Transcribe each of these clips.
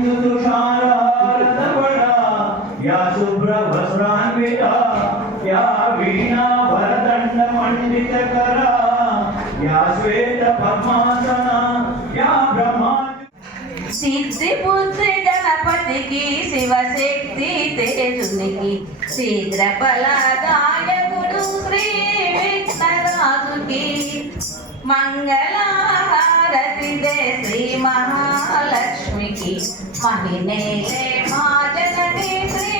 बिंदु तुषारारतपणा या शुभ्रवस्त्रान्विता या वीणा भरदण्डमण्डितकरा या श्वेतपद्मासना या ब्रह्मा सिद्धिपुत्रि गणपतिकी शिवशक्ति तेजुनिकी शीघ्रफलदायकुडु श्री विघ्नराजुकी मङ्गलाहारति श्री महा దే మా జనని శ్రీ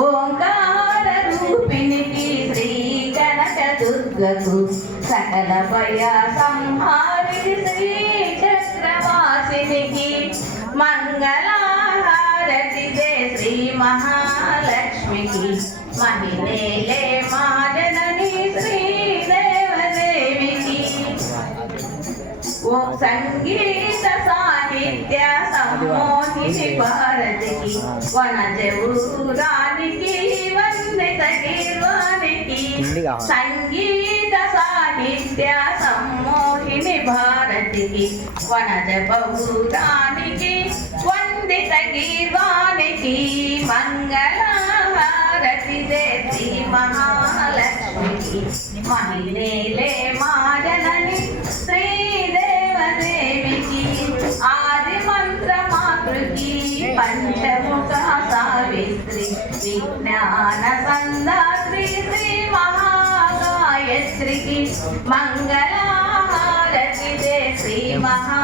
ఓంకార రూపిణికి శ్రీ కనక దుర్గకు సకల భయ సంహారి శ్రీ చక్రవాసినికి మంగళహారతి శ్రీ మహాలక్ష్మికి మహిళలే మా ఓం సంగీత సాహిత్య సమ్మోహిని భారతికి వనజవురానికి వందిత గీర్వానికి సంగీత సాహిత్య సమ్మోహిని భారతికి వనజ బహురానికి వందిత గీర్వానికి మంగళహారతి దే శ్రీ మహాలక్ష్మికి మహిళలే పంచముఖ సావిత్రి విజ్ఞాన సందాత్రి శ్రీ మహాగాయత్రికి మంగళహారతి శ్రీ మహా